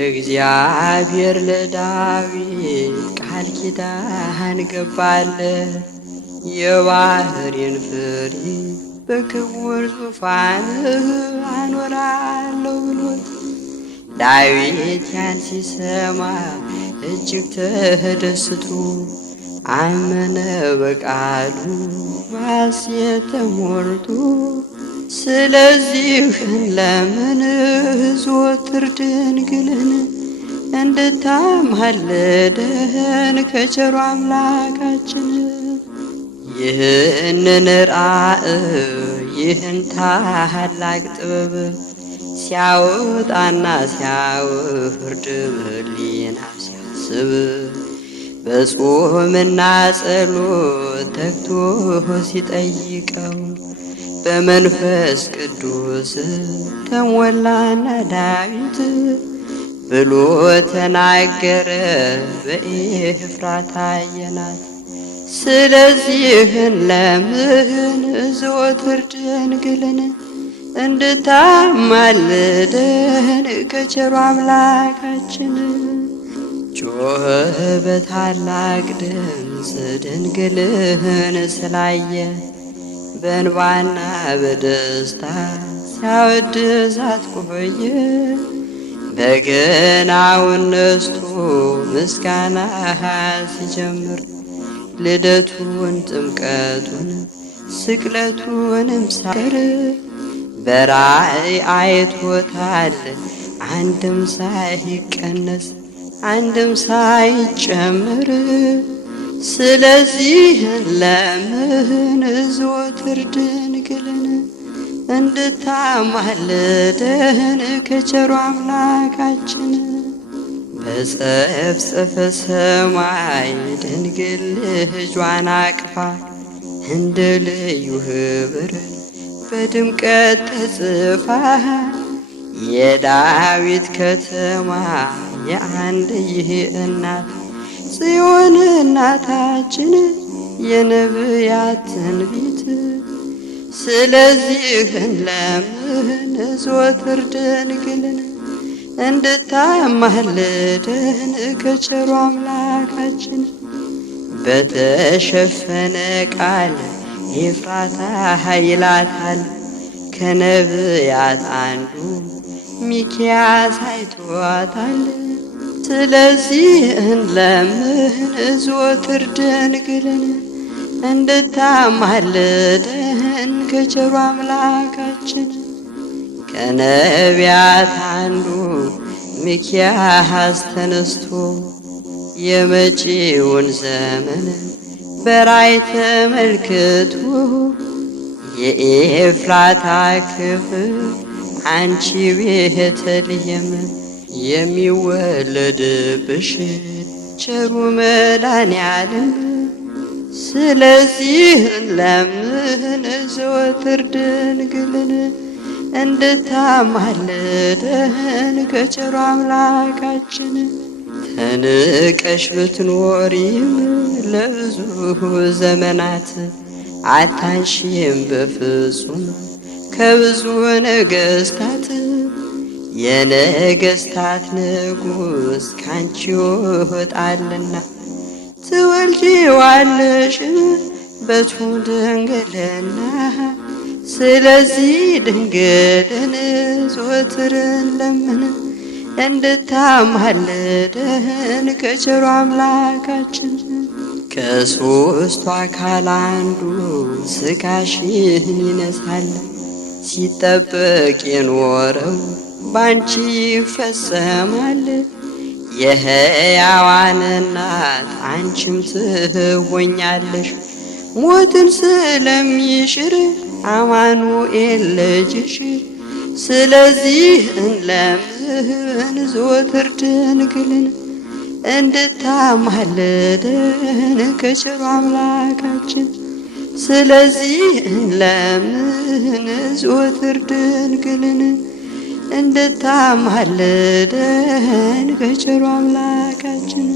እግዚአብሔር ለዳዊት ቃል ኪዳን ገባለት የባህሬን ፍሬ በክቡር ዙፋንህ አኖራለሁ ብሎት ዳዊት ያን ሲሰማ እጅግ ተደስቶ አመነ በቃሉ በሐሴት ተሞልቶ ስለዚህ ለምንህ ዘወትር ድንግልን እንድታማልደን ከቸሩ አምላካችን ይህንን ራእይ ይህን ታላቅ ጥበብ ሲያወጣና ሲያወርድ በሕሊና ሲያስብ በጾምና ጸሎት ተግቶ ሲጠይቀው በመንፈስ ቅዱስ ተሞላና ዳዊት ብሎ ተናገረ በኤፍራታ አየናት። ስለዚህ ለምን ዘወትር ድንግልን እንድታማልደን ከቸሩ አምላካችን ጮኸ በታላቅ ድምፅ ድንግልህን ስላየ በእንባና በደስታ ሲያወድሳት ቆየ። በገናውን ነስቶ ምስጋና ሲጀምር ልደቱን ጥምቀቱን ስቅለቱንም ሳይቀር በራእይ አይቶታል አንድም ሳይቀነስ አንድም ሳይጨምር። ስለዚህ ለምን ዘወትር ድንግልን እንድታማልደን ከቸሩ አምላካችን በጸፍጸፈ ሰማይ ድንግል ልጇን አቅፋ እንደ ልዩ ኅብር በድምቀት ተጽፋ የዳዊት ከተማ የአንድዬ እናት ጽዮን እናታችን የነቢያት ትንቢት። ስለዚህ ለምን ዘወትር ድንግልን እንድታማልደን ከቸሩ አምላካችን በተሸፈነ ቃል ኤፍራታ ይላታል ከነቢያት አንዱ ሚክያስ አይቷታል። ስለዚህ ለምን ዘወትር ድንግልን እንድታማልደን ከቸሩ አምላካችን ከነቢያት አንዱ ሚክያስ ተነስቶ የመጪውን ዘመን በራእይ ተመልክቶ የኤፍራታ ክፍል አንቺ ቤተልሔም የሚወለድብሽ ቸሩ መድኃኔዓለም ስለዚህ ለምን ዘወትር ድንግልን እንድታማልደን ከቸሩ አምላካችን ተንቀሽ ብትኖሪም ለብዙ ዘመናት አታንሺም በፍጹም ከብዙ ነገሥታት የነገሥታት ንጉሥ ካንቺ ይወጣልና ትወልጂዋለሽ በቱን ድንግልና። ስለዚህ ድንግልን ዘወትር ለምን እንድታማልደን ከቸሩ አምላካችን ከሦስቱ አካል አንዱ ሥጋሽን ይነሳል ሲጠበቅ የኖረው ባንቺ ይፈጸማል። የሕያዋን እናት አንቺም ትሆኛለሽ ሞትን ስለሚሽር አማኑኤል ልጅሽ። ስለዚህ ለምን ዘወትር ድንግልን እንድታማልደን ከቸሩ አምላካችን ስለዚህ ለምን ዘወትር ድንግልን እንድታማልደን ከቸሩ አምላካችን